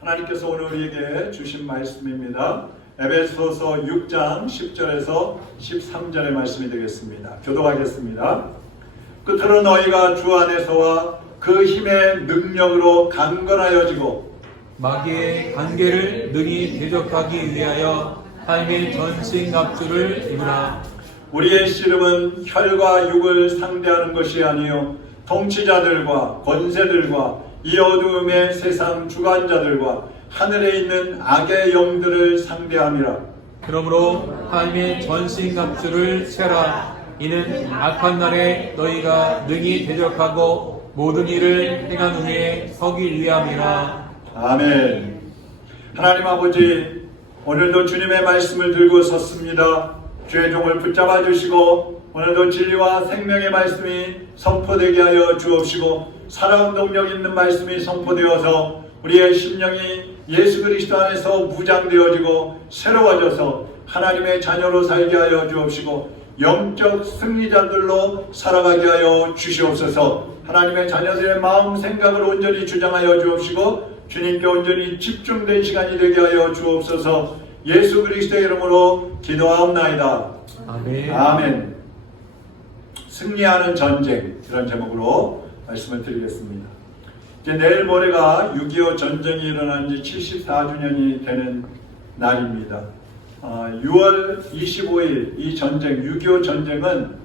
하나님께서 오늘 우리에게 주신 말씀입니다. 에베소서 6장 10절에서 13절의 말씀이 되겠습니다. 교독하겠습니다. 끝으로 너희가 주 안에서와 그 힘의 능력으로 강건하여지고 마귀의 관계를 능히 대적하기 위하여 삶의 전신갑주를 입으라. 우리의 씨름은 혈과 육을 상대하는 것이 아니요 통치자들과 권세들과 이 어두움의 세상 주관자들과 하늘에 있는 악의 영들을 상대함이라. 그러므로 삶의 전신갑주를 세라. 이는 악한 날에 너희가 능히 대적하고 모든 일을 행한 후에 서기 위함이라. 아멘. 하나님 아버지, 오늘도 주님의 말씀을 들고 섰습니다. 주의 종을 붙잡아 주시고 오늘도 진리와 생명의 말씀이 선포되게 하여 주옵시고 살아온 동력 있는 말씀이 선포되어서 우리의 심령이 예수 그리스도 안에서 무장되어지고 새로워져서 하나님의 자녀로 살게 하여 주옵시고 영적 승리자들로 살아가게 하여 주시옵소서. 하나님의 자녀들의 마음 생각을 온전히 주장하여 주옵시고 주님께 온전히 집중된 시간이 되게 하여 주옵소서. 예수 그리스도의 이름으로 기도하옵나이다. 아멘. 아멘. 승리하는 전쟁, 이런 제목으로 말씀을 드리겠습니다. 이제 내일 모레가 6.25 전쟁이 일어난 지 74주년이 되는 날입니다. 6월 25일 이 전쟁, 6.25 전쟁은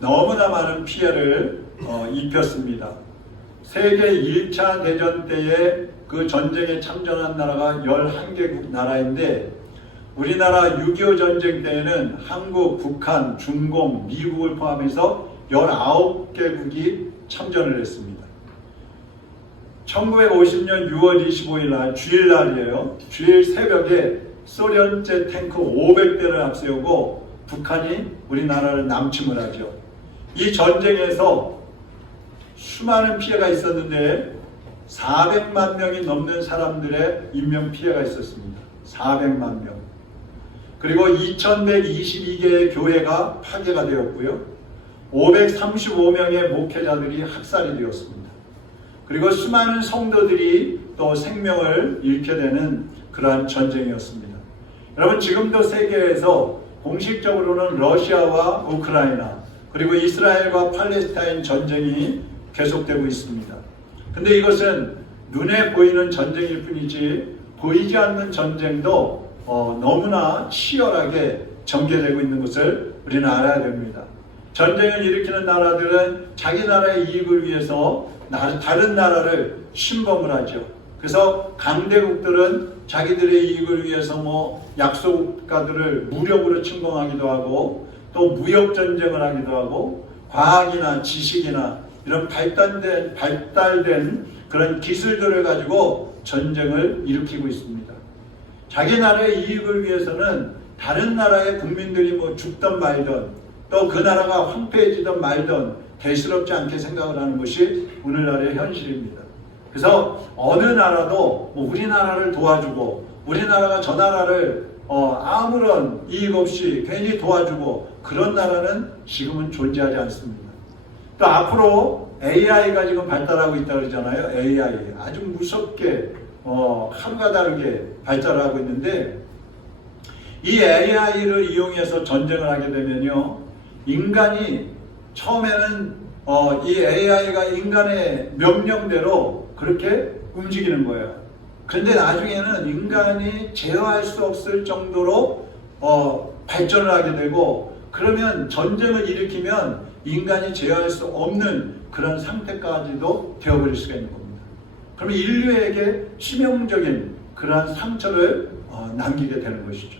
너무나 많은 피해를 입혔습니다. 세계 1차 대전 때에 그 전쟁에 참전한 나라가 11개국 나라인데 우리나라 6.25 전쟁 때에는 한국, 북한, 중공, 미국을 포함해서 19개국이 참전을 했습니다. 1950년 6월 25일 날 주일날이에요. 주일 새벽에 소련제 탱크 500대를 앞세우고 북한이 우리나라를 남침을 하죠. 이 전쟁에서 수많은 피해가 있었는데 400만 명이 넘는 사람들의 인명피해가 있었습니다. 400만 명. 그리고 2122개의 교회가 파괴가 되었고요. 535명의 목회자들이 학살이 되었습니다. 그리고 수많은 성도들이 또 생명을 잃게 되는 그러한 전쟁이었습니다. 여러분, 지금도 세계에서 공식적으로는 러시아와 우크라이나 그리고 이스라엘과 팔레스타인 전쟁이 계속되고 있습니다. 근데 이것은 눈에 보이는 전쟁일 뿐이지 보이지 않는 전쟁도 너무나 치열하게 전개되고 있는 것을 우리는 알아야 됩니다. 전쟁을 일으키는 나라들은 자기 나라의 이익을 위해서 다른 나라를 침범을 하죠. 그래서 강대국들은 자기들의 이익을 위해서 약소국가들을 무력으로 침공하기도 하고 또 무역 전쟁을 하기도 하고 과학이나 지식이나 이런 발달된 그런 기술들을 가지고 전쟁을 일으키고 있습니다. 자기 나라의 이익을 위해서는 다른 나라의 국민들이 죽든 말든 또 그 나라가 황폐해지든 말든 대수롭지 않게 생각을 하는 것이 오늘날의 현실입니다. 그래서 어느 나라도 우리나라를 도와주고 우리나라가 저 나라를 아무런 이익 없이 괜히 도와주고 그런 나라는 지금은 존재하지 않습니다. 또 앞으로 AI가 지금 발달하고 있다고 그러잖아요. AI 아주 무섭게 하루가 다르게 발달하고 있는데 이 AI를 이용해서 전쟁을 하게 되면요, 인간이 처음에는 이 AI가 인간의 명령대로 그렇게 움직이는 거예요. 그런데 나중에는 인간이 제어할 수 없을 정도로 발전을 하게 되고 그러면 전쟁을 일으키면 인간이 제어할 수 없는 그런 상태까지도 되어버릴 수가 있는 겁니다. 그러면 인류에게 치명적인 그러한 상처를 남기게 되는 것이죠.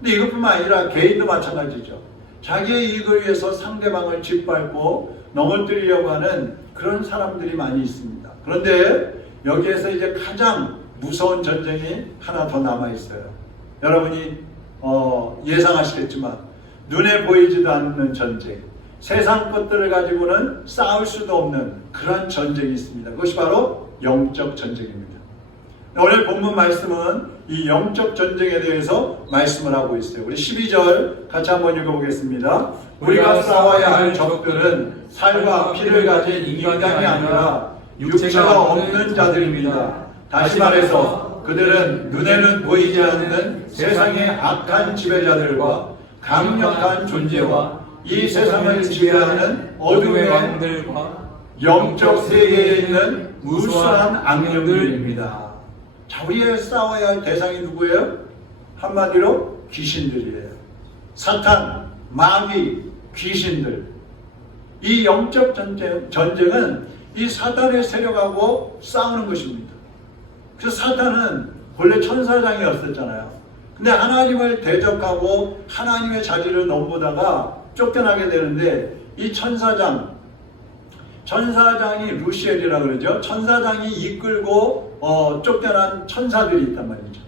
근데 이것뿐만 아니라 개인도 마찬가지죠. 자기의 이익을 위해서 상대방을 짓밟고 넘어뜨리려고 하는 그런 사람들이 많이 있습니다. 그런데 여기에서 이제 가장 무서운 전쟁이 하나 더 남아있어요. 여러분이 예상하시겠지만 눈에 보이지도 않는 전쟁, 세상 것들을 가지고는 싸울 수도 없는 그런 전쟁이 있습니다. 그것이 바로 영적 전쟁입니다. 오늘 본문 말씀은 이 영적 전쟁에 대해서 말씀을 하고 있어요. 우리 12절 같이 한번 읽어보겠습니다. 우리가 싸워야 할 적들은 살과 피를 가진 인간이 아니라 육체가 없는 자들입니다. 다시 말해서 그들은 눈에는 보이지 않는 세상의 악한 지배자들과 강력한 존재와 이 세상을 지배하는 어둠의 왕들과 영적 세계에 있는 우수한 악령들입니다. 자, 우리가 싸워야 할 대상이 누구예요? 한마디로 귀신들이에요. 사탄, 마귀, 귀신들. 이 영적 전쟁은 이 사탄의 세력하고 싸우는 것입니다. 그래서 사탄은 본래 천사장이었었잖아요. 근데 하나님을 대적하고 하나님의 자리를 넘보다가 쫓겨나게 되는데 이 천사장이 루시엘이라 그러죠. 천사장이 이끌고 쫓겨난 천사들이 있단 말이죠.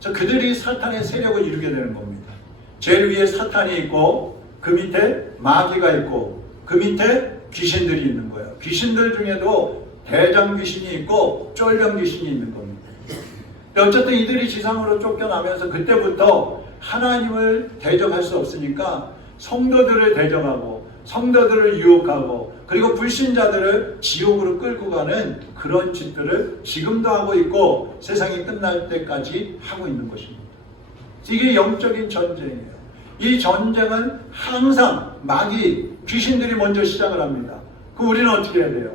그래서 그들이 사탄의 세력을 이루게 되는 겁니다. 제일 위에 사탄이 있고 그 밑에 마귀가 있고 그 밑에 귀신들이 있는 거예요. 귀신들 중에도 대장 귀신이 있고 쫄병 귀신이 있는 겁니다. 어쨌든 이들이 지상으로 쫓겨나면서 그때부터 하나님을 대적할 수 없으니까 성도들을 대적하고 성도들을 유혹하고 그리고 불신자들을 지옥으로 끌고 가는 그런 짓들을 지금도 하고 있고 세상이 끝날 때까지 하고 있는 것입니다. 이게 영적인 전쟁이에요. 이 전쟁은 항상 마귀, 귀신들이 먼저 시작을 합니다. 그럼 우리는 어떻게 해야 돼요?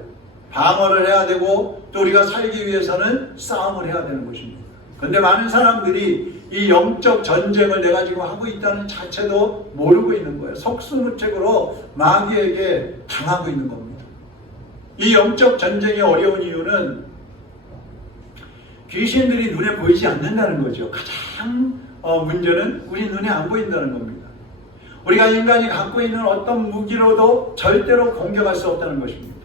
방어를 해야 되고 또 우리가 살기 위해서는 싸움을 해야 되는 것입니다. 그런데 많은 사람들이 이 영적 전쟁을 내가 지금 하고 있다는 자체도 모르고 있는 거예요. 속수무책으로 마귀에게 당하고 있는 겁니다. 이 영적 전쟁이 어려운 이유는 귀신들이 눈에 보이지 않는다는 거죠. 가장 문제는 우리 눈에 안 보인다는 겁니다. 우리가 인간이 갖고 있는 어떤 무기로도 절대로 공격할 수 없다는 것입니다.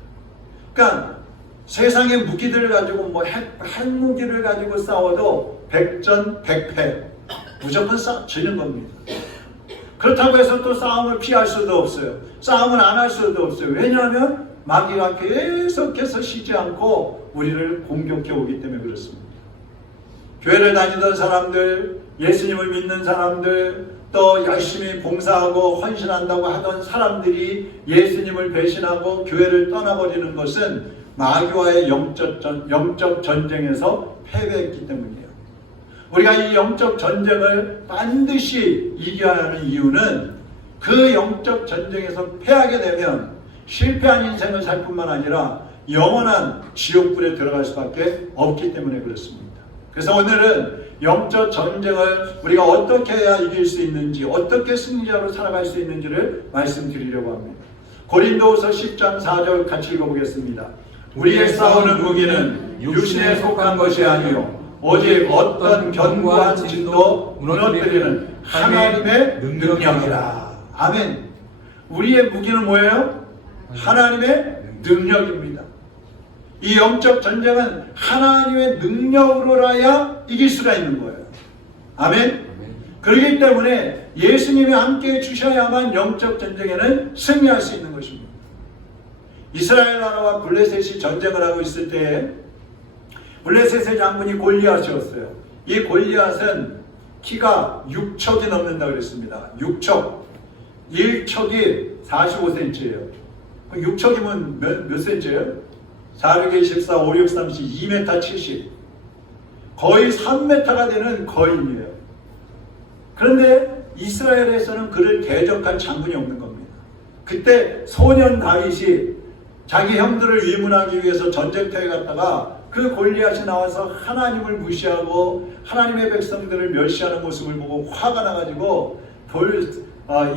그러니까 세상의 무기들을 가지고 핵무기를 가지고 싸워도 백전백패 무조건 지는 겁니다. 그렇다고 해서 또 싸움을 피할 수도 없어요. 싸움을 안 할 수도 없어요. 왜냐하면 마귀가 계속해서 쉬지 않고 우리를 공격해 오기 때문에 그렇습니다. 교회를 다니던 사람들, 예수님을 믿는 사람들, 또 열심히 봉사하고 헌신한다고 하던 사람들이 예수님을 배신하고 교회를 떠나버리는 것은 마귀와의 영적 전쟁에서 패배했기 때문이에요. 우리가 이 영적 전쟁을 반드시 이겨야 하는 이유는 그 영적 전쟁에서 패하게 되면 실패한 인생을 살 뿐만 아니라 영원한 지옥불에 들어갈 수밖에 없기 때문에 그렇습니다. 그래서 오늘은 영적 전쟁을 우리가 어떻게 해야 이길 수 있는지, 어떻게 승리자로 살아갈 수 있는지를 말씀드리려고 합니다. 고린도후서 10장 4절 같이 읽어보겠습니다. 우리의 싸우는 무기는 육신에 속한 것이 아니요 오직 어떤 견고한 진도 무너뜨리는 하나님의 능력이라. 아멘. 우리의 무기는 뭐예요? 하나님의 능력입니다. 이 영적 전쟁은 하나님의 능력으로라야 이길 수가 있는 거예요. 아멘. 그렇기 때문에 예수님이 함께 주셔야만 영적 전쟁에는 승리할 수 있는 것입니다. 이스라엘 나라와 블레셋이 전쟁을 하고 있을 때 블레셋의 장군이 골리앗이었어요. 이 골리앗은 키가 6척이 넘는다고 그랬습니다. 6척. 1척이 45cm예요. 6척이면 몇 cm예요? 4, 6, 14, 5, 6, 30, 2m 70. 거의 3m가 되는 거인이에요. 그런데 이스라엘에서는 그를 대적할 장군이 없는 겁니다. 그때 소년 다윗이 자기 형들을 위문하기 위해서 전쟁터에 갔다가 그 골리앗이 나와서 하나님을 무시하고 하나님의 백성들을 멸시하는 모습을 보고 화가 나가지고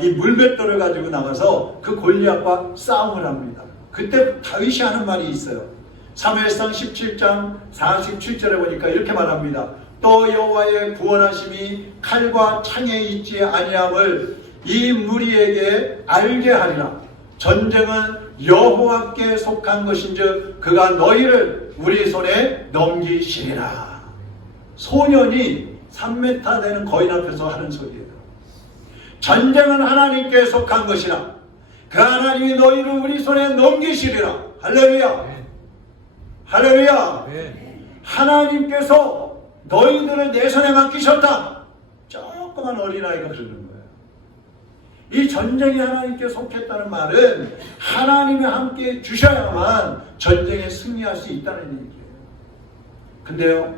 이 물맷돌을 가지고 나가서 그 골리앗과 싸움을 합니다. 그때 다윗이 하는 말이 있어요. 사무엘상 17장 47절에 보니까 이렇게 말합니다. 또 여호와의 구원하심이 칼과 창에 있지 아니함을 이 무리에게 알게 하리라. 전쟁은 여호와께 속한 것인즉 그가 너희를 우리 손에 넘기시리라. 소년이 3m 되는 거인 앞에서 하는 소리예요. 전쟁은 하나님께 속한 것이라. 그 하나님이 너희를 우리 손에 넘기시리라. 할렐루야. 할렐루야. 하나님께서 너희들을 내 손에 맡기셨다. 조그만 어린아이가 그러는 거예요. 이 전쟁이 하나님께 속했다는 말은 하나님이 함께 주셔야만 전쟁에 승리할 수 있다는 얘기예요. 근데요,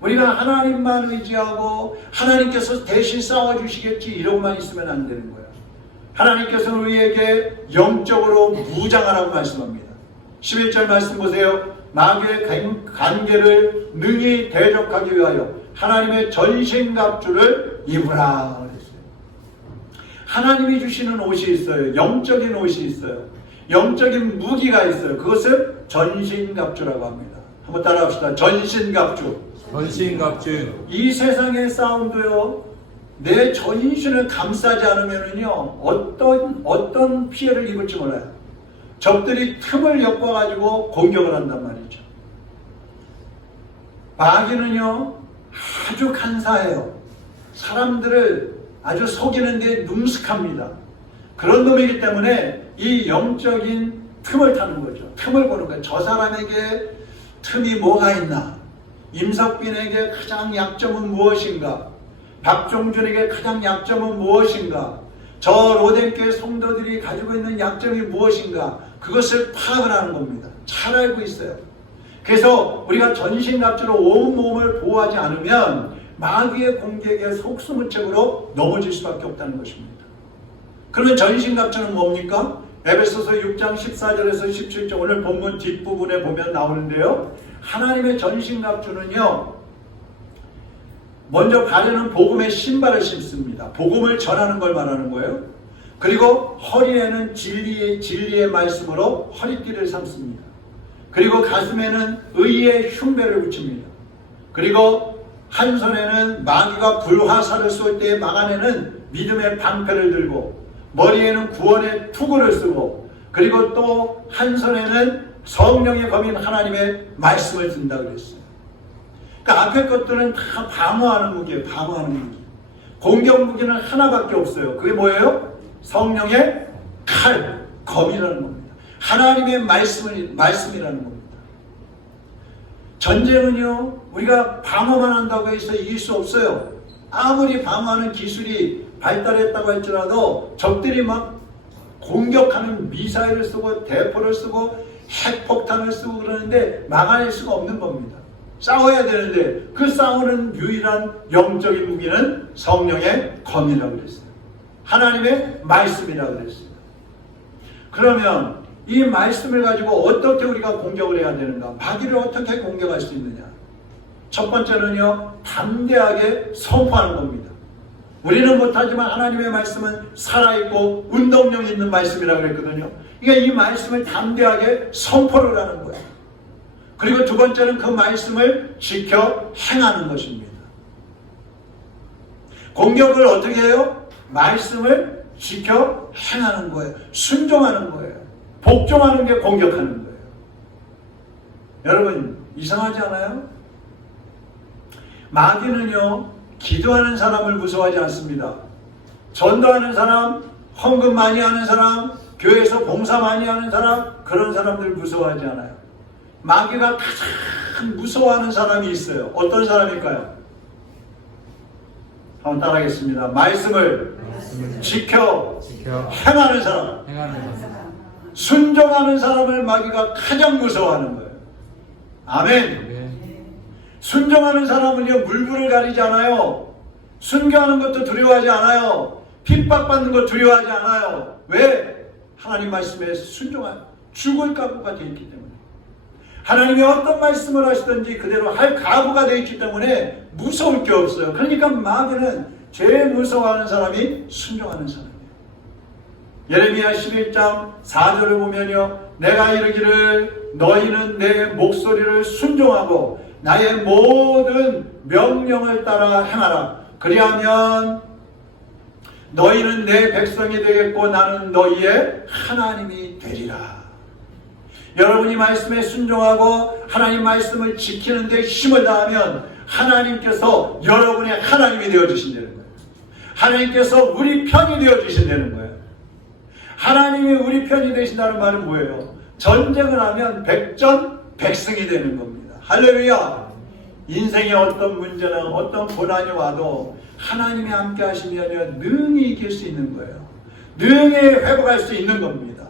우리가 하나님만 의지하고 하나님께서 대신 싸워주시겠지 이러고만 있으면 안 되는 거예요. 하나님께서는 우리에게 영적으로 무장하라고 말씀합니다. 11절 말씀 보세요. 마귀의 관계를 능히 대적하기 위하여 하나님의 전신갑주를 입으라 그랬어요. 하나님이 주시는 옷이 있어요. 영적인 옷이 있어요. 영적인 무기가 있어요. 그것을 전신갑주라고 합니다. 한번 따라합시다. 전신갑주. 전신갑주. 이 세상의 싸움도요, 내 전신을 감싸지 않으면요 어떤 피해를 입을지 몰라요. 적들이 틈을 엿봐가지고 공격을 한단 말이죠. 마귀는요 아주 간사해요. 사람들을 아주 속이는데 능숙합니다. 그런 놈이기 때문에 이 영적인 틈을 타는 거죠. 틈을 보는 거예요. 저 사람에게 틈이 뭐가 있나? 임석빈에게 가장 약점은 무엇인가? 박종준에게 가장 약점은 무엇인가? 저 로덴교회 성도들이 가지고 있는 약점이 무엇인가? 그것을 파악을 하는 겁니다. 잘 알고 있어요. 그래서 우리가 전신갑주로 온 몸을 보호하지 않으면 마귀의 공격에 속수무책으로 넘어질 수밖에 없다는 것입니다. 그러면 전신갑주는 뭡니까? 에베소서 6장 14절에서 17절 오늘 본문 뒷부분에 보면 나오는데요. 하나님의 전신갑주는요, 먼저 발에는 복음의 신발을 신습니다. 복음을 전하는 걸 말하는 거예요. 그리고 허리에는 진리의 말씀으로 허리띠를 삼습니다. 그리고 가슴에는 의의 흉배를 붙입니다. 그리고 한 손에는 마귀가 불화살을 쏠 때 막아내는 믿음의 방패를 들고, 머리에는 구원의 투구를 쓰고, 그리고 또 한 손에는 성령의 검인 하나님의 말씀을 든다 그랬어요. 그러니까 앞에 것들은 다 방어하는 무기예요. 방어하는 무기. 공격 무기는 하나밖에 없어요. 그게 뭐예요? 성령의 칼, 검이라는 겁니다. 하나님의 말씀이라는 겁니다. 전쟁은요, 우리가 방어만 한다고 해서 이길 수 없어요. 아무리 방어하는 기술이 발달했다고 할지라도 적들이 막 공격하는 미사일을 쓰고 대포를 쓰고 핵폭탄을 쓰고 그러는데 막아낼 수가 없는 겁니다. 싸워야 되는데 그 싸우는 유일한 영적인 무기는 성령의 검이라고 그랬어요. 하나님의 말씀이라고 그랬어요. 그러면 이 말씀을 가지고 어떻게 우리가 공격을 해야 되는가? 마귀를 어떻게 공격할 수 있느냐? 첫 번째는요, 담대하게 선포하는 겁니다. 우리는 못하지만 하나님의 말씀은 살아있고 운동력 있는 말씀이라고 그랬거든요. 그러니까 이 말씀을 담대하게 선포를 하는 거예요. 그리고 두 번째는 그 말씀을 지켜 행하는 것입니다. 공격을 어떻게 해요? 말씀을 지켜 행하는 거예요. 순종하는 거예요. 복종하는 게 공격하는 거예요. 여러분, 이상하지 않아요? 마귀는요, 기도하는 사람을 무서워하지 않습니다. 전도하는 사람, 헌금 많이 하는 사람, 교회에서 봉사 많이 하는 사람, 그런 사람들 무서워하지 않아요. 마귀가 가장 무서워하는 사람이 있어요. 어떤 사람일까요? 한번 따라하겠습니다. 말씀을 지켜 행하는 사람. 순종하는 사람을 마귀가 가장 무서워하는 거예요. 아멘. 순종하는 사람은요, 물불을 가리지 않아요. 순교하는 것도 두려워하지 않아요. 핍박받는 것 두려워하지 않아요. 왜? 하나님 말씀에 순종한 죽을 각오가 되어 있기 때문에. 하나님이 어떤 말씀을 하시든지 그대로 할 각오가 되어 있기 때문에 무서울 게 없어요. 그러니까 마귀는 제일 무서워하는 사람이 순종하는 사람이에요. 예레미야 11장 4절을 보면요, 내가 이르기를 너희는 내 목소리를 순종하고 나의 모든 명령을 따라 행하라. 그리하면 너희는 내 백성이 되겠고 나는 너희의 하나님이 되리라. 여러분이 말씀에 순종하고 하나님 말씀을 지키는 데 힘을 다하면 하나님께서 여러분의 하나님이 되어주신다는 거예요. 하나님께서 우리 편이 되어주신다는 거예요. 하나님이 우리 편이 되신다는 말은 뭐예요? 전쟁을 하면 백전백승이 되는 겁니다. 할렐루야! 인생에 어떤 문제나 어떤 고난이 와도 하나님이 함께 하시면 능히 이길 수 있는 거예요. 능히 회복할 수 있는 겁니다.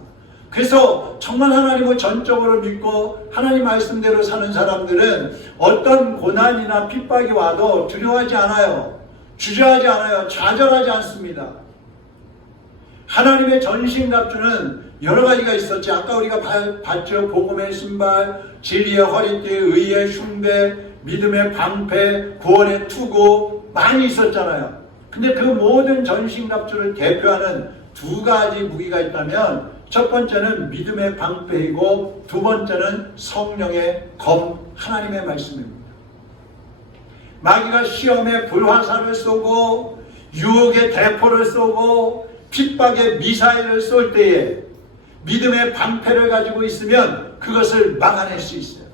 그래서 정말 하나님을 전적으로 믿고 하나님 말씀대로 사는 사람들은 어떤 고난이나 핍박이 와도 두려워하지 않아요. 주저하지 않아요. 좌절하지 않습니다. 하나님의 전신갑주는 여러 가지가 있었지. 아까 우리가 봤죠. 복음의 신발, 진리의 허리띠, 의의 흉배, 믿음의 방패, 구원의 투구 많이 있었잖아요. 근데 그 모든 전신갑주를 대표하는 두 가지 무기가 있다면 첫 번째는 믿음의 방패이고 두 번째는 성령의 검, 하나님의 말씀입니다. 마귀가 시험에 불화살을 쏘고 유혹의 대포를 쏘고 핍박의 미사일을 쏠 때에 믿음의 방패를 가지고 있으면 그것을 막아낼 수 있어요.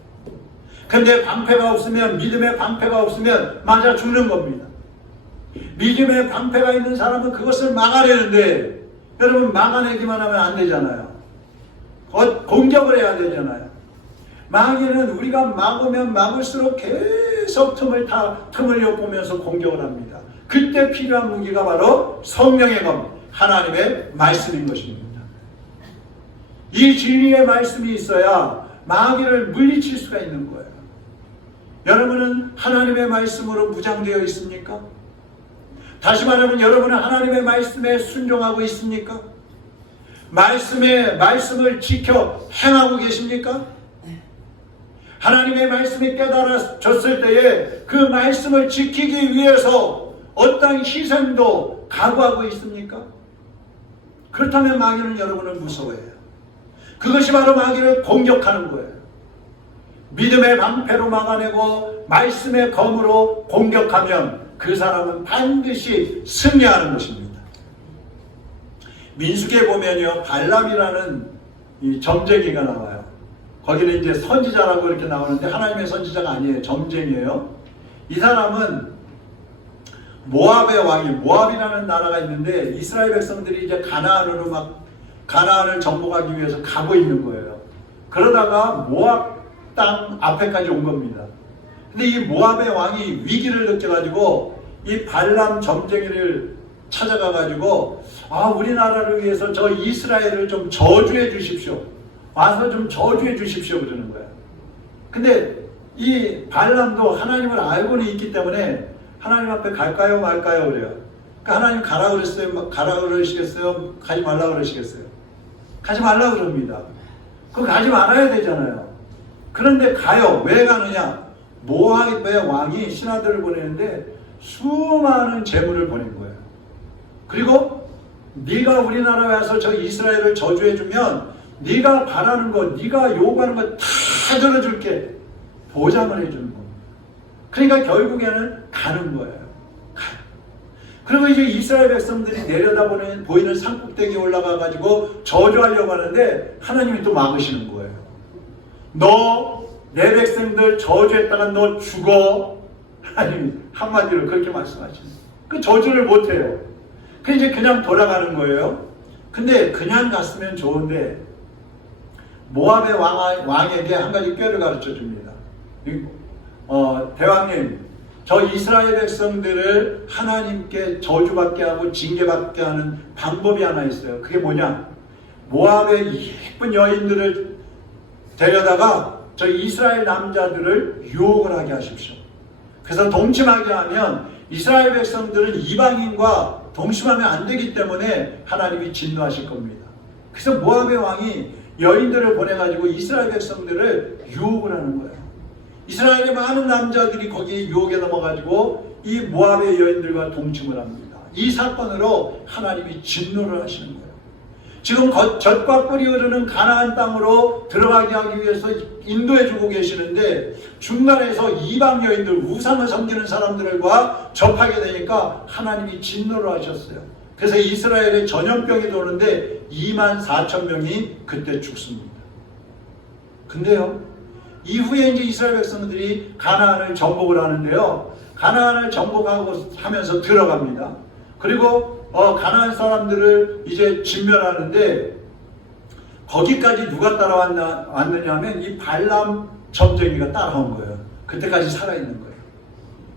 근데 방패가 없으면, 믿음의 방패가 없으면 맞아 죽는 겁니다. 믿음의 방패가 있는 사람은 그것을 막아내는데 여러분 막아내기만 하면 안 되잖아요. 공격을 해야 되잖아요. 마귀는 우리가 막으면 막을수록 계속 틈을 엿보면서 공격을 합니다. 그때 필요한 무기가 바로 성령의 검, 하나님의 말씀인 것입니다. 이 진리의 말씀이 있어야 마귀를 물리칠 수가 있는 거예요. 여러분은 하나님의 말씀으로 무장되어 있습니까? 다시 말하면 여러분은 하나님의 말씀에 순종하고 있습니까? 말씀을 지켜 행하고 계십니까? 하나님의 말씀이 깨달아졌을 때에 그 말씀을 지키기 위해서 어떤 희생도 각오하고 있습니까? 그렇다면 마귀는 여러분을 무서워해요. 그것이 바로 마귀를 공격하는 거예요. 믿음의 방패로 막아내고 말씀의 검으로 공격하면 그 사람은 반드시 승리하는 것입니다. 민수기에 보면요, 발람이라는 이 점쟁이가 나와요. 거기는 이제 선지자라고 이렇게 나오는데 하나님의 선지자가 아니에요. 점쟁이에요. 이 사람은 모압의 왕이, 모압이라는 나라가 있는데 이스라엘 백성들이 이제 가나안을 정복하기 위해서 가고 있는 거예요. 그러다가 모압 땅 앞에까지 온 겁니다. 근데 이 모압의 왕이 위기를 느껴가지고 이 발람 점쟁이를 찾아가가지고 우리나라를 위해서 저 이스라엘을 좀 저주해 주십시오. 와서 좀 저주해 주십시오 그러는 거예요. 근데 이 발람도 하나님을 알고는 있기 때문에 하나님 앞에 갈까요 말까요 그래요. 그러니까 하나님 가라 그랬어요? 가라 그러시겠어요? 가지 말라 그러시겠어요? 가지 말라 그럽니다. 그거 가지 말아야 되잖아요. 그런데 가요. 왜 가느냐? 모압의 왕이 신하들을 보내는데 수많은 재물을 보낸 거예요. 그리고 네가 우리나라에 와서 저 이스라엘을 저주해주면 네가 바라는 거, 네가 요구하는 거 다 들어줄게. 보장을 해주는 겁니다. 그러니까 결국에는 가는 거예요. 가요. 그리고 이제 이스라엘 백성들이 내려다 보이는 산꼭대기에 올라가가지고 저주하려고 하는데 하나님이 또 막으시는 거예요. 너 내 백성들 저주했다가 너 죽어. 하나님이 한마디로 그렇게 말씀하시는 거예요. 그 저주를 못해요. 그 이제 그냥 돌아가는 거예요. 근데 그냥 갔으면 좋은데 모압의 왕에게 한 가지 꾀를 가르쳐 줍니다. 대왕님, 저 이스라엘 백성들을 하나님께 저주받게 하고 징계받게 하는 방법이 하나 있어요. 그게 뭐냐? 모압의 예쁜 여인들을 데려다가 저 이스라엘 남자들을 유혹을 하게 하십시오. 그래서 동침하게 하면 이스라엘 백성들은 이방인과 동침하면 안 되기 때문에 하나님이 진노하실 겁니다. 그래서 모압의 왕이 여인들을 보내가지고 이스라엘 백성들을 유혹을 하는 거예요. 이스라엘의 많은 남자들이 거기 유혹에 넘어가지고 이 모압의 여인들과 동침을 합니다. 이 사건으로 하나님이 진노를 하시는 거예요. 지금 젖과 꿀이 흐르는 가나안 땅으로 들어가게 하기 위해서 인도해주고 계시는데 중간에서 이방 여인들, 우상을 섬기는 사람들과 접하게 되니까 하나님이 진노를 하셨어요. 그래서 이스라엘에 전염병이 도는데 24,000명이 그때 죽습니다. 근데요, 이후에 이제 이스라엘 백성들이 가나안을 정복을 하는데요, 가나안을 정복하고 하면서 들어갑니다. 그리고 가나안 사람들을 이제 진멸하는데 거기까지 누가 따라왔느냐 하면 이 발람 점쟁이가 따라온 거예요. 그때까지 살아있는 거예요.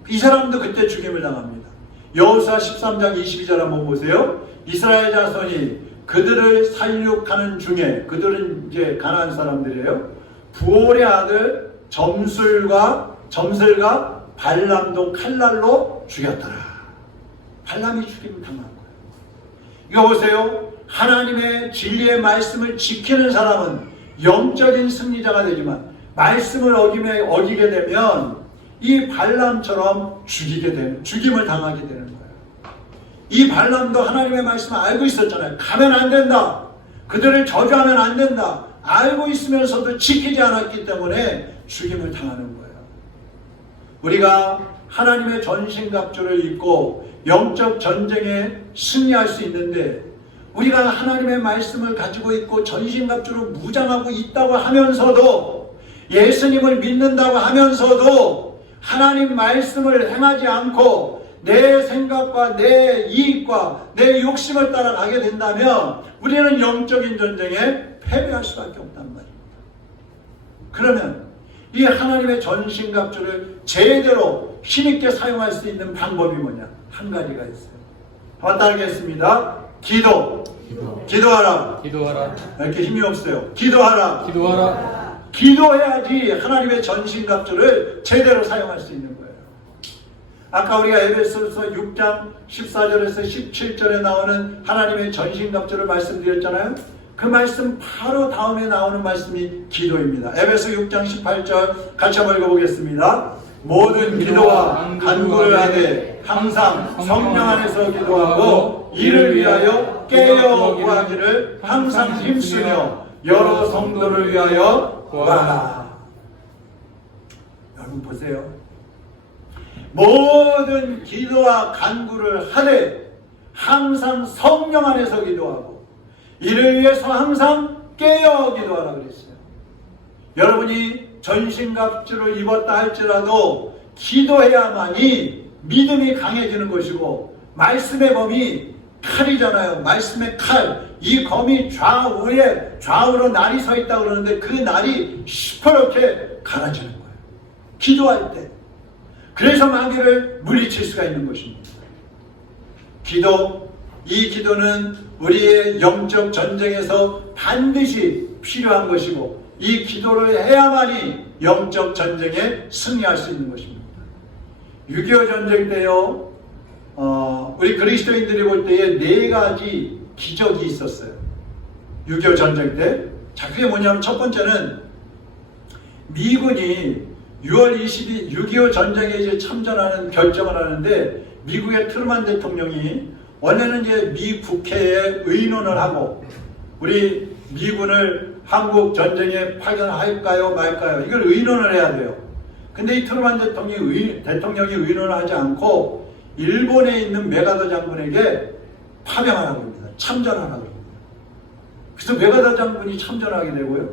이 사람도 그때 죽임을 당합니다. 여호수아 13장 22절 한번 보세요. 이스라엘 자손이 그들을 살육하는 중에, 그들은 이제 가나안 사람들이에요. 부올의 아들 점슬과 발람도 칼날로 죽였더라. 발람이 죽임을 당한 거예요. 이거 보세요. 하나님의 진리의 말씀을 지키는 사람은 영적인 승리자가 되지만 말씀을 어기게 되면 이 발람처럼 죽임을 당하게 되는 거예요. 이 발람도 하나님의 말씀을 알고 있었잖아요. 가면 안 된다. 그들을 저주하면 안 된다. 알고 있으면서도 지키지 않았기 때문에 죽임을 당하는 거예요. 우리가 하나님의 전신갑주를 입고 영적 전쟁에 승리할 수 있는데, 우리가 하나님의 말씀을 가지고 있고 전신갑주로 무장하고 있다고 하면서도, 예수님을 믿는다고 하면서도 하나님 말씀을 행하지 않고 내 생각과 내 이익과 내 욕심을 따라가게 된다면 우리는 영적인 전쟁에 패배할 수밖에 없단 말입니다. 그러면 이 하나님의 전신갑주를 제대로 힘있게 사용할 수 있는 방법이 뭐냐? 한 가지가 있어요. 한번 따르겠습니다. 기도하라. 이렇게 힘이 없어요. 기도하라. 기도해야지 하나님의 전신갑주를 제대로 사용할 수 있는 거예요. 아까 우리가 에베소서 6장 14절에서 17절에 나오는 하나님의 전신갑주를 말씀드렸잖아요. 그 말씀 바로 다음에 나오는 말씀이 기도입니다. 에베소 6장 18절 같이 한번 읽어보겠습니다. 모든 기도와 간구를 하되 항상 성령 안에서 기도하고 이를 위하여 깨어 구하기를 항상 힘쓰며 여러 성도를 위하여 구하라. 여러분 보세요. 모든 기도와 간구를 하되 항상 성령 안에서 기도하고 이를 위해서 항상 깨어 기도하라 그랬어요. 여러분이 전신갑주를 입었다 할지라도 기도해야만이 믿음이 강해지는 것이고, 말씀의 검이 칼이잖아요. 말씀의 칼, 이 검이 좌우로 날이 서 있다고 그러는데 그 날이 시퍼렇게 갈아지는 거예요. 기도할 때. 그래서 마귀를 물리칠 수가 있는 것입니다. 이 기도는 우리의 영적 전쟁에서 반드시 필요한 것이고, 이 기도를 해야만이 영적 전쟁에 승리할 수 있는 것입니다. 6.25 전쟁 때요, 우리 그리스도인들이 볼 때에 4가지 기적이 있었어요. 6.25 전쟁 때. 자, 그게 뭐냐면 첫 번째는 미군이 6월 20일 6.25 전쟁에 이제 참전하는 결정을 하는데, 미국의 트루만 대통령이 원래는 이제 미 국회에 의논을 하고 우리 미군을 한국 전쟁에 파견할까요 말까요, 이걸 의논을 해야 돼요. 근데 이 트루만 대통령이 의논을 하지 않고 일본에 있는 메가더 장군에게 파병하라고 합니다. 참전하라고 합니다. 그래서 메가더 장군이 참전하게 되고요.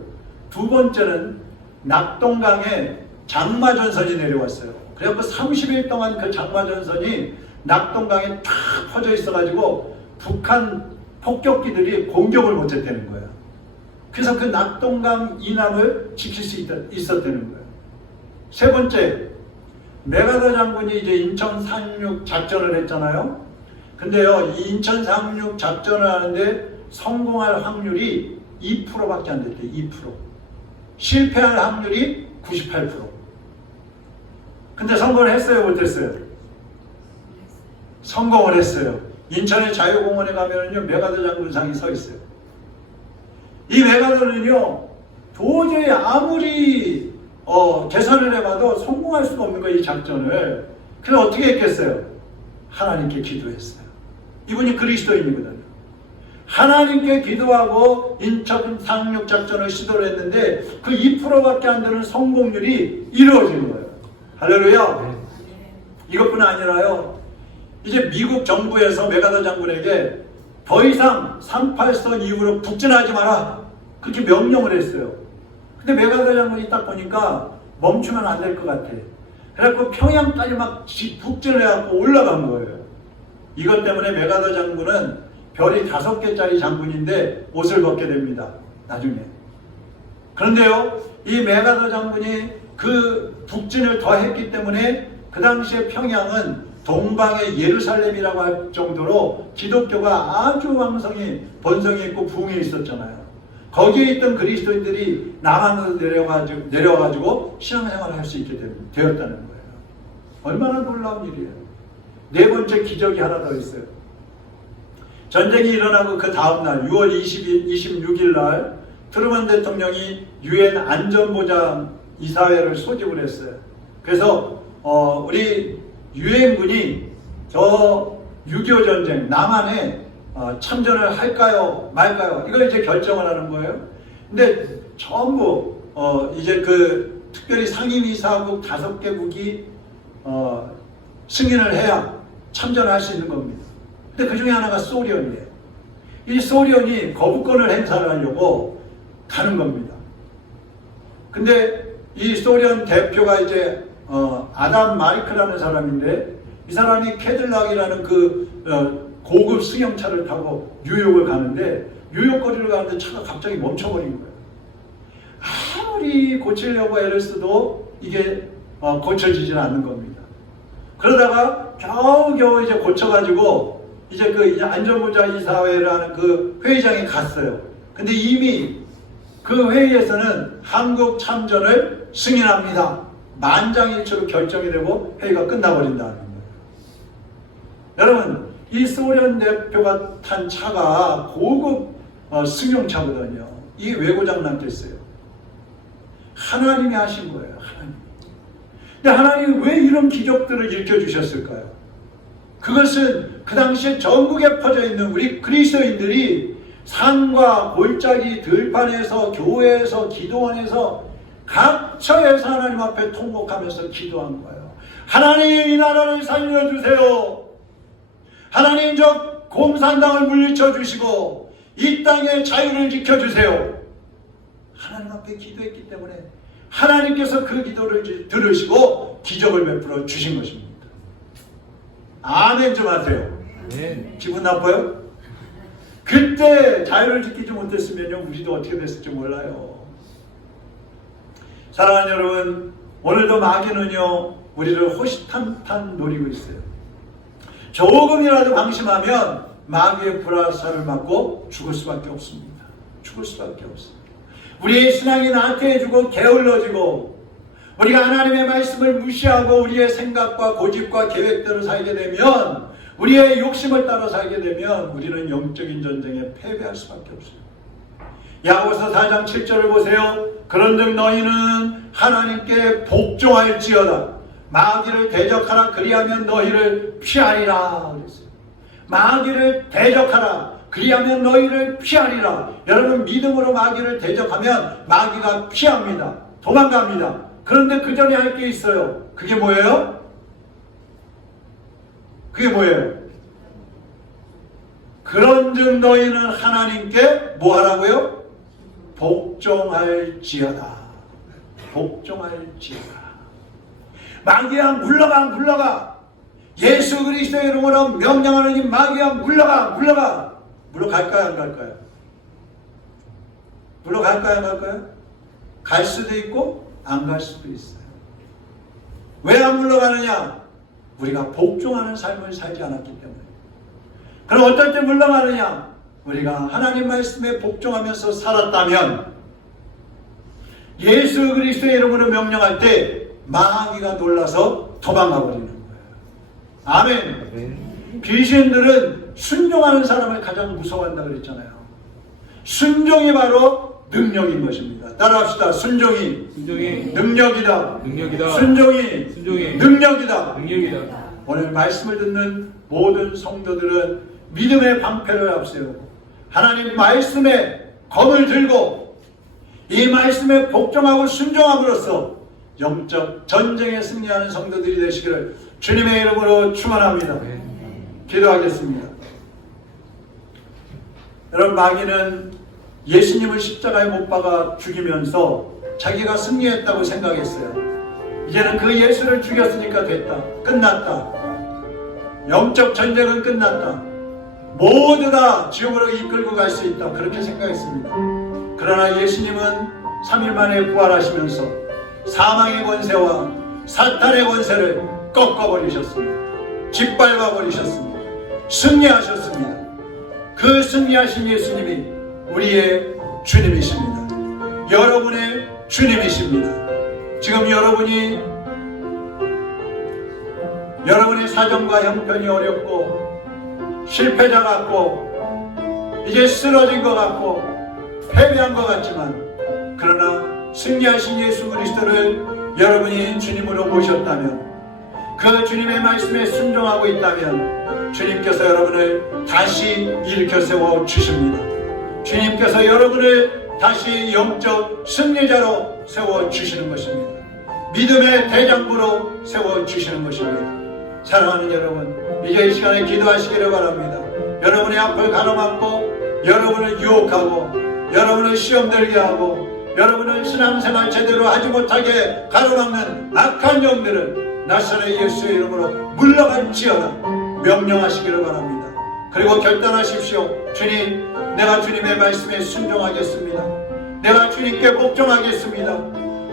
두 번째는 낙동강에 장마전선이 내려왔어요. 그래서 30일 동안 그 장마전선이 낙동강에 쫙 퍼져 있어가지고 북한 폭격기들이 공격을 못했다는 거예요. 그래서 그 낙동강 이남을 지킬 수 있었다는 거예요. 세 번째, 메가더 장군이 이제 인천 상륙 작전을 했잖아요. 근데요, 이 인천 상륙 작전을 하는데 성공할 확률이 2%밖에 안 됐대요. 2%. 실패할 확률이 98%. 근데 성공을 했어요, 못했어요? 성공을 했어요. 인천의 자유공원에 가면은요, 메가더 장군상이 서 있어요. 이 메가더는요, 도저히 아무리 계산을 해봐도 성공할 수가 없는 거예요, 이 작전을. 그래서 어떻게 했겠어요? 하나님께 기도했어요. 이분이 그리스도인이거든요. 하나님께 기도하고 인천 상륙 작전을 시도를 했는데 그 2%밖에 안 되는 성공률이 이루어진 거예요. 할렐루야. 이것뿐 아니라요, 이제 미국 정부에서 메가더 장군에게 더 이상 38선 이후로 북진하지 마라, 그렇게 명령을 했어요. 근데 메가더 장군이 딱 보니까 멈추면 안 될 것 같아. 그래갖고 평양까지 막 북진을 해갖고 올라간 거예요. 이것 때문에 메가더 장군은 별이 5개짜리 장군인데 옷을 벗게 됩니다, 나중에. 그런데요, 이 메가더 장군이 그 북진을 더 했기 때문에 그 당시에 평양은 동방의 예루살렘이라고 할 정도로 기독교가 아주 왕성히 번성이 있고 부흥이 있었잖아요. 거기에 있던 그리스도인들이 남한으로 내려와가지고 신앙생활을 할 수 있게 되었다는 거예요. 얼마나 놀라운 일이에요. 네 번째 기적이 하나 더 있어요. 전쟁이 일어나고 그 다음날 6월 26일 날 트루먼 대통령이 유엔 안전보장 이사회를 소집을 했어요. 그래서 우리 유엔군이 저 6.25 전쟁 남한에 참전을 할까요 말까요, 이걸 이제 결정을 하는 거예요. 근데 전부 이제 그 특별히 상임이사국 5개국이 승인을 해야 참전할 수 있는 겁니다. 근데 그 중에 하나가 소련이에요. 이 소련이 거부권을 행사를 하려고 가는 겁니다. 근데 이 소련 대표가 이제 아담 마리크라는 사람인데, 이 사람이 캐딜락이라는 그 고급 승용차를 타고 뉴욕을 가는데, 뉴욕 거리를 가는데 차가 갑자기 멈춰버린 거예요. 아무리 고치려고 애를 써도 이게 고쳐지질 않는 겁니다. 그러다가 겨우겨우 이제 고쳐가지고 이제 그 안전보장 이사회라는 그 회의장에 갔어요. 근데 이미 그 회의에서는 한국 참전을 승인합니다. 만장일치로 결정이 되고 회의가 끝나버린다는 거예요. 여러분, 이 소련 대표가 탄 차가 고급 승용차거든요. 이게 왜 고장났겠어요? 하나님이 하신 거예요. 하나님. 근데 하나님이 왜 이런 기적들을 일으켜주셨을까요? 그것은 그 당시에 전국에 퍼져 있는 우리 그리스도인들이 산과 골짜기, 들판에서, 교회에서, 기도원에서 각처에서 하나님 앞에 통곡하면서 기도한 거예요. 하나님, 이 나라를 살려주세요. 하나님, 저 공산당을 물리쳐 주시고 이 땅의 자유를 지켜주세요. 하나님 앞에 기도했기 때문에 하나님께서 그 기도를 들으시고 기적을 베풀어 주신 것입니다. 아멘 좀 하세요. 네. 기분 나빠요? 그때 자유를 지키지 못했으면요, 우리도 어떻게 됐을지 몰라요. 사랑하는 여러분, 오늘도 마귀는요 우리를 호시탐탐 노리고 있어요. 조금이라도 방심하면 마귀의 불화살을 맞고 죽을 수밖에 없습니다. 죽을 수밖에 없습니다. 우리의 신앙이 나태해지고 게을러지고 우리가 하나님의 말씀을 무시하고 우리의 생각과 고집과 계획대로 살게 되면, 우리의 욕심을 따라 살게 되면 우리는 영적인 전쟁에 패배할 수밖에 없어요. 야고보서 4장 7절을 보세요. 그런즉 너희는 하나님께 복종할지어다. 마귀를 대적하라. 그리하면 너희를 피하리라. 그랬어요. 마귀를 대적하라. 그리하면 너희를 피하리라. 여러분, 믿음으로 마귀를 대적하면 마귀가 피합니다. 도망갑니다. 그런데 그 전에 할 게 있어요. 그게 뭐예요? 그게 뭐예요? 그런즉 너희는 하나님께 뭐 하라고요? 복종할지어다. 복종할지어다. 마귀야 물러가, 물러가. 예수 그리스도의 이름으로 명령하는 이 마귀야 물러가, 물러가. 물러갈까요, 안 갈까요? 물러갈까요, 안 갈까요? 갈 수도 있고 안 갈 수도 있어요. 왜 안 물러가느냐? 우리가 복종하는 삶을 살지 않았기 때문에. 그럼 어떨 때 물러가느냐? 우리가 하나님 말씀에 복종하면서 살았다면, 예수 그리스도의 이름으로 명령할 때 마귀가 놀라서 도망가 버리는 거예요. 아멘. 귀신들은 순종하는 사람을 가장 무서워한다 그랬잖아요. 순종이 바로 능력인 것입니다. 따라합시다. 순종이 능력이다. 능력이다. 순종이 능력이다. 능력이다. 오늘 말씀을 듣는 모든 성도들은 믿음의 방패를 앞세우고 하나님 말씀에 검을 들고 이 말씀에 복종하고 순종함으로써 영적 전쟁에 승리하는 성도들이 되시기를 주님의 이름으로 축원합니다. 기도하겠습니다. 여러분, 마귀는 예수님을 십자가에 못 박아 죽이면서 자기가 승리했다고 생각했어요. 이제는 그 예수를 죽였으니까 됐다. 끝났다. 영적 전쟁은 끝났다. 모두 다 지옥으로 이끌고 갈 수 있다. 그렇게 생각했습니다. 그러나 예수님은 3일 만에 부활하시면서 사망의 권세와 사탄의 권세를 꺾어버리셨습니다. 짓밟아 버리셨습니다. 승리하셨습니다. 그 승리하신 예수님이 우리의 주님이십니다. 여러분의 주님이십니다. 지금 여러분의 사정과 형편이 어렵고 실패자 같고 이제 쓰러진 것 같고 패배한 것 같지만, 그러나 승리하신 예수 그리스도를 여러분이 주님으로 모셨다면, 그 주님의 말씀에 순종하고 있다면 주님께서 여러분을 다시 일으켜 세워 주십니다. 주님께서 여러분을 다시 영적 승리자로 세워 주시는 것입니다. 믿음의 대장부로 세워 주시는 것입니다. 사랑하는 여러분, 이제 이 시간에 기도하시기를 바랍니다. 여러분의 앞을 가로막고 여러분을 유혹하고 여러분을 시험 들게 하고 여러분을 신앙생활 제대로 하지 못하게 가로막는 악한 영들은 나사렛 예수의 이름으로 물러갈지어다 명령하시기를 바랍니다. 그리고 결단하십시오. 주님, 내가 주님의 말씀에 순종하겠습니다. 내가 주님께 복종하겠습니다.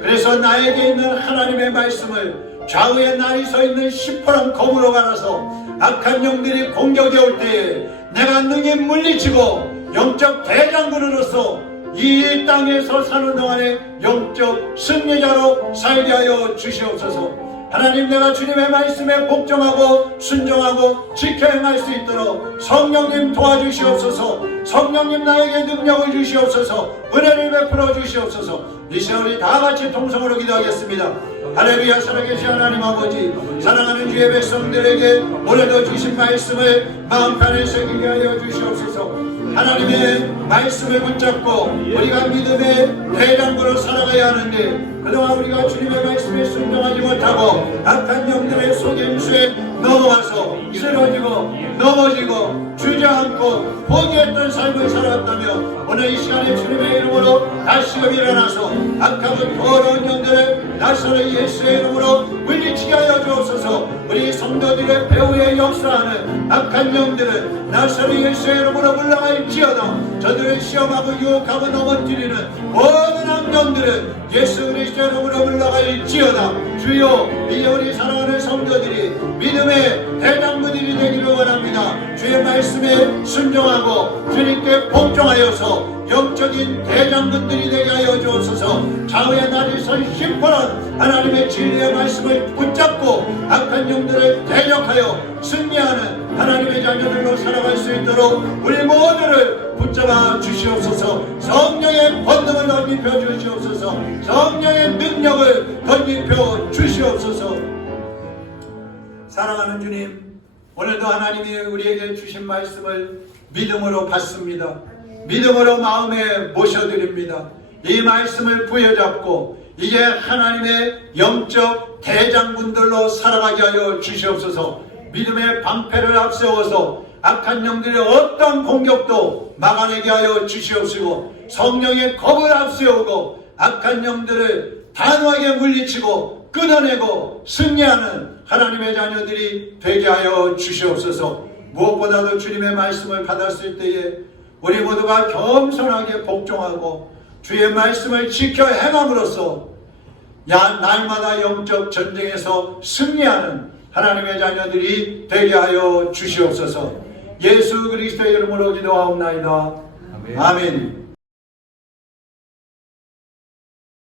그래서 나에게 있는 하나님의 말씀을 좌우에 날이 서 있는 시퍼런 검으로 갈아서 악한 영들이 공격해 올 때에 내가 능히 물리치고 영적 대장군으로서 이 땅에서 사는 동안에 영적 승리자로 살게 하여 주시옵소서. 하나님, 내가 주님의 말씀에 복종하고 순종하고 지켜 행할 수 있도록 성령님 도와주시옵소서. 성령님 나에게 능력을 주시옵소서. 은혜를 베풀어 주시옵소서. 이 시간 우리 다 같이 통성으로 기도하겠습니다. 할렐루야. 살아계신 하나님 아버지, 사랑하는 주의 백성들에게 오늘도 주신 말씀을 마음편에 새기게 하여 주시옵소서. 하나님의 말씀을 붙잡고 우리가 믿음의 대장부로 살아가야 하는데, 그동안 우리가 주님의 말씀에 순종하지 못하고 악한 영들의 속임수에 넘어가서 쓰러지고 넘어지고 주저앉고 포기했던 삶을 살아왔다며, 오늘 이 시간에 주님의 이름으로 다시금 일어나서 악하고 더러운 영들을 나사렛 예수의 이름으로 물리치게 하여 주옵소서. 우리 성도들의 배후에 역사하는 악한 영들을 나사렛 예수의 이름으로 물러갈지어다. 저들을 시험하고 유혹하고 넘어뜨리는 모든 악령들은 예수 그리스도의 이름으로 물러갈지어다. 주여, 이제 우리 사랑하는 성도들이 믿음의 대장부들이 되기를 원합니다. 주의 말씀에 순종하고 주님께 복종하여서 영적인 대장군들이 되게 하여 주옵소서. 좌우에 날이 선 심판한 하나님의 진리의 말씀을 붙잡고 악한 영들을 대적하여 승리하는 하나님의 자녀들로 살아갈 수 있도록 우리 모두를 붙잡아 주시옵소서. 성령의 권능을 덧입혀 주시옵소서. 성령의 능력을 덧입혀 주시옵소서. 사랑하는 주님, 오늘도 하나님이 우리에게 주신 말씀을 믿음으로 받습니다. 믿음으로 마음에 모셔드립니다. 이 말씀을 부여잡고 이제 하나님의 영적 대장군들로 살아가게 하여 주시옵소서. 믿음의 방패를 앞세워서 악한 영들의 어떤 공격도 막아내게 하여 주시옵시고, 성령의 겁을 앞세우고 악한 영들을 단호하게 물리치고 끊어내고 승리하는 하나님의 자녀들이 되게 하여 주시옵소서. 무엇보다도 주님의 말씀을 받았을 때에 우리 모두가 겸손하게 복종하고 주의 말씀을 지켜 행함으로써 날마다 영적 전쟁에서 승리하는 하나님의 자녀들이 되게 하여 주시옵소서. 예수 그리스도의 이름으로 기도하옵나이다. 아멘.